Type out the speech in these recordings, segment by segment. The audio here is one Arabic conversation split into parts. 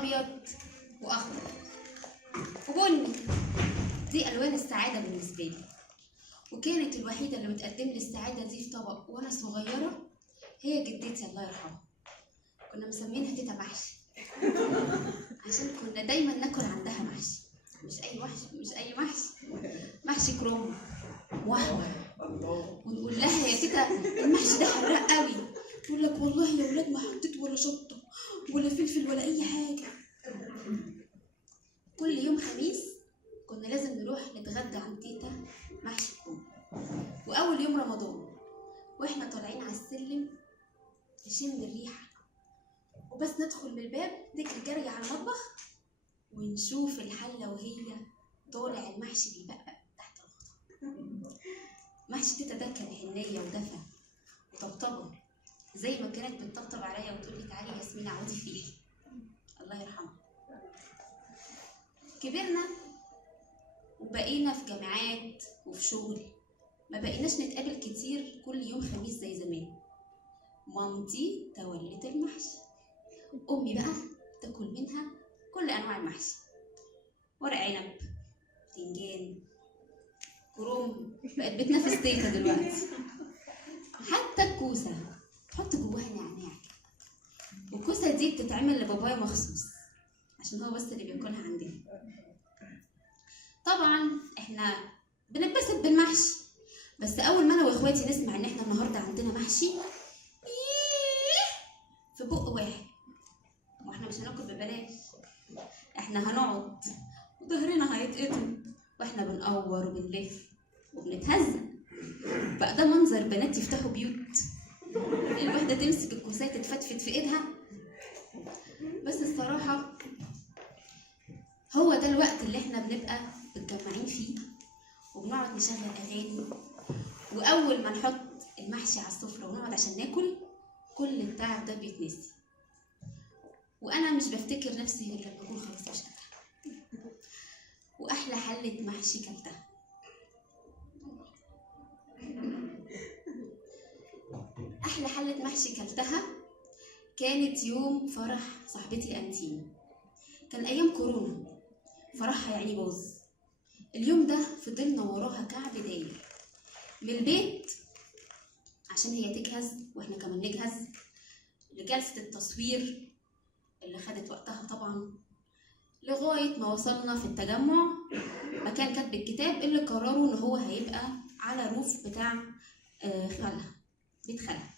وابيض واخضر وبني. دي الوان السعاده بالنسبه لي، وكانت الوحيده اللي بتقدم لي السعاده دي في طبق وانا صغيره هي جدتي الله يرحمها. كنا مسمينها تيتا محشي عشان كنا دايما ناكل عندها محشي، مش اي محشي كروم وحوه. ونقول لها يا تيتا المحشي ده حراق قوي، تقول لك والله يا ولاد ما حطيت ولا شطه ولا فلفل ولا اي حاجه. كل يوم خميس كنا لازم نروح نتغدى عند تيتا محشي كروم. واول يوم رمضان واحنا طالعين على السلم نشم الريحه وبس ندخل من الباب نجري جري على المطبخ ونشوف الحله وهي طالع المحشي بيبقى تحت الغطا. محشي تيتا ده كان حنيه ودفى وطبطبه، زي ما كانت بتطبطب عليا وتقول لي تعالي ياسمين اقعدي فيه الله يرحمها. كبرنا وبقينا في جامعات وفي شغل، ما بقيناش نتقابل كتير كل يوم خميس زي زمان. مامتي تولت المحشي، امي بقى تاكل منها كل انواع المحشي، ورق عنب، باذنجان، كروم، بقت بتنافس تيتا دلوقتي. حتى الكوسه تحط جواها نعناع، والكوسه دي بتتعمل لبابايا مخصوص عشان هو بس اللي بياكلها عندنا. طبعا احنا بنتبسط بالمحشي، بس اول ما انا واخواتي نسمع ان احنا النهارده عندنا محشي في بق واحد، واحنا مش هناكل ببلاش، احنا هنقعد وظهرنا هيتقطم واحنا بنقور وبنلف وبنتهزق. بقى ده منظر بنات يفتحوا بيوت، الواحده تمسك الكوسات تتفتفت في ايدها. بس الصراحه هو ده الوقت اللي احنا بنبقى متجمعين فيه وبنقعد نشغل اغاني، واول ما نحط المحشي على السفره ونقعد عشان ناكل كل التعب ده بيتنسي، وانا مش بفتكر نفسي غير لما اكون خلاص مش قادره. واحلى حله محشي كلتها احلى حله محشي كلتها كانت يوم فرح صاحبتي انتين. كان ايام كورونا، فرحها يعني باظ. اليوم ده فضلنا وراها كعب داير من البيت عشان هي تجهز واحنا كمان نجهز لجلسه التصوير اللي خدت وقتها طبعا، لغايه ما وصلنا في التجمع مكان كاتب الكتاب اللي قرروا ان هو هيبقى على روف بتاع خالها، بيت خالها.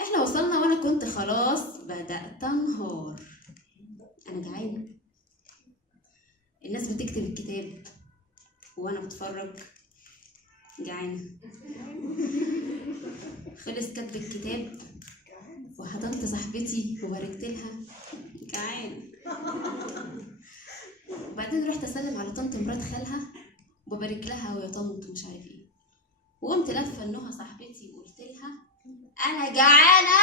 احنا وصلنا وانا كنت خلاص بدات انهار، انا جعانه، الناس بتكتب الكتاب وانا بتفرج جعانه. خلص كتب الكتاب وحضنت صاحبتي وباركت لها جعانه. وبعدين رحت اسلم على طنط مرات خالها وببارك لها ويا طنط ومش عارف ايه، وقمت لفه لنهى صاحبتي وقلت لها انا جعانه.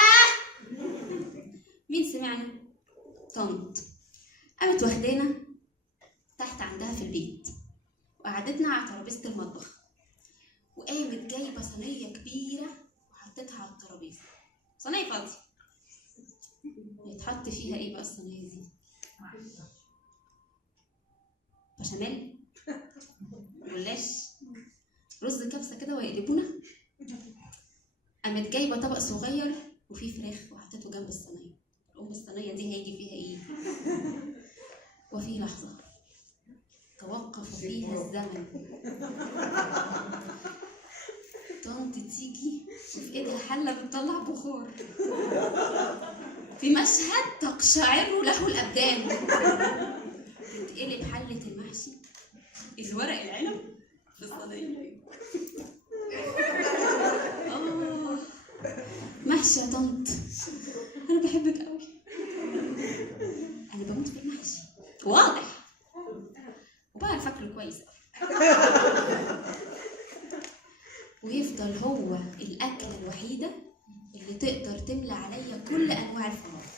مين سمعنا؟ طنط. قامت واخدانا تحت عندها في البيت وقعدتنا على ترابيزه المطبخ، وقامت جايبه صينيه كبيره وحطيتها على الترابيزه، صينيه فاضيه يتحط فيها ايه بقى الصينيه دي؟ بشاميل، جلاش، رز كبسه كده ويقلبونا. قامت جايبه طبق صغير وفيه فراخ وحطيته جنب الصينيه. الصينيه دي هيجي فيها ايه؟ وفي لحظه توقف فيها الزمن، طنط تيجي وفي ايدها حله بتطلع بخار، في مشهد تقشعر له الابدان. تتقلب حله المحشي الورق العنب في الصينيه. محشي يا طنط، انا بحبك قوي، انا بموت في المحشي واضح، وبعرف اكله كويس. ويفضل هو الاكله الوحيده اللي تقدر تملى عليا كل انواع الفراغ.